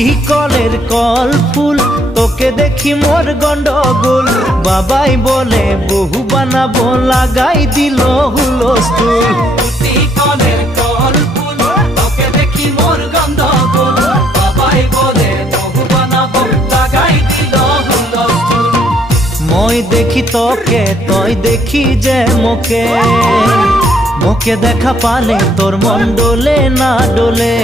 কলের কল ফুল তোকে দেখি মোর গন্ডগোল বাবাই বলে বহু বানাবো লাগাই দিল হুলস্থুল কলের কল ফুল তোকে দেখি মোর গন্ডগোল বাবাই বলে বহু বানাবো লাগাই দিল হুলস্থুল মই দেখি তোকে তই দেখি যে মোকে মোকে দেখা পালে তোর মন ডোলে না ডোলে